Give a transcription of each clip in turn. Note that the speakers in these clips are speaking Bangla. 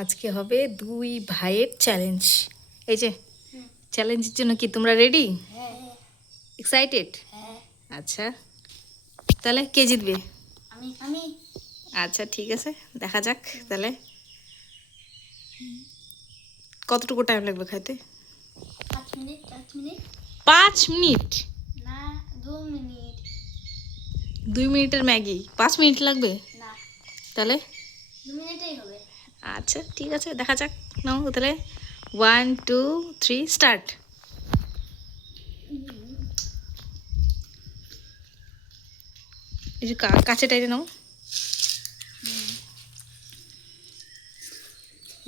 আজকে হবে দুই ভাইয়ের চ্যালেঞ্জ। এই যে চ্যালেঞ্জের জন্য কি তোমরা রেডি? এক্সাইটেড? আচ্ছা, তাহলে কে জিতবে? আমি আচ্ছা ঠিক আছে, দেখা যাক তাহলে। কতটুকু টাইম লাগবে খাইতে? 5 মিনিট 5 মিনিট 5 মিনিট? না 2 মিনিট 2 মিনিটের ম্যাগি 5 মিনিট লাগবে? না তাহলে 2 মিনিটেই হবে। আচ্ছা ঠিক আছে, দেখা যাক। নাও তাহলে 1 2 3 স্টার্ট। এই যে কাছে টাইটে নাও,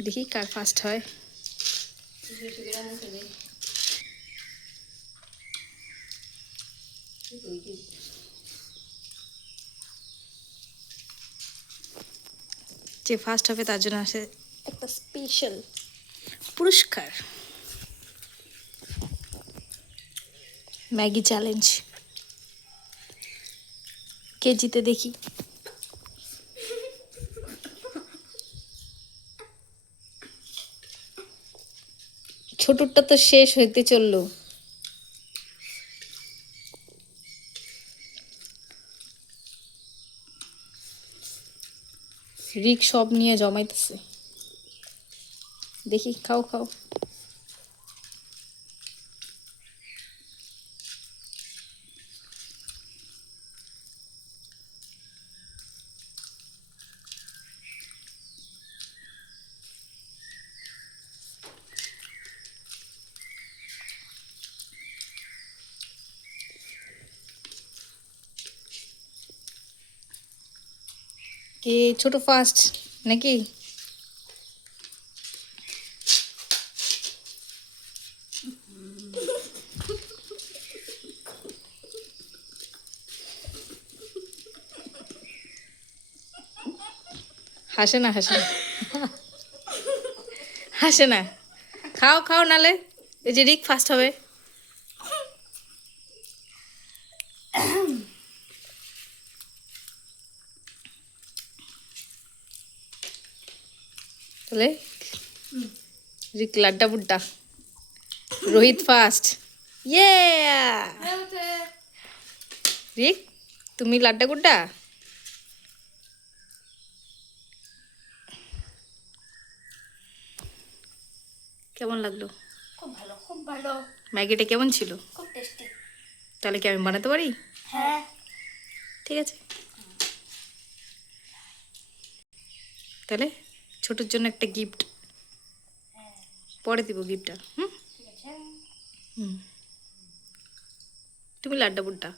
দেখি কার ফার্স্ট হয়। যে ফার্স্ট হবে তার জন্য আসে একটা স্পেশাল পুরস্কার, ম্যাগি চ্যালেঞ্জ। কে জিতে দেখি। ছোটটা তো শেষ হইতে চললো। রিক সব নিয়ে জমাইতেছে, দেখি খাও খাও। কে ছোট ফার্স্ট নাকি? হাসে না, হাসে না, হাসে না। খাও খাও, নালে এই যে রিক ফার্স্ট হবে। তাহলে রিক লাড্ডা বুড্ডা, রোহিত ফার্স্ট। ইয়ে রিক, তুমি লাড্ডা গুড্ডা। কেমন লাগলো? খুব ভালো, খুব ভালো, ম্যাগিটা কেমন ছিল? খুব টেস্টি। তাহলে কি আমি বানাতে পারি? হ্যাঁ ঠিক আছে, তাহলে ছোটোর জন্য একটা গিফট পরে দিব গিফটটা। ঠিক আছে। তুমি লাড্ডা বুড্ডা।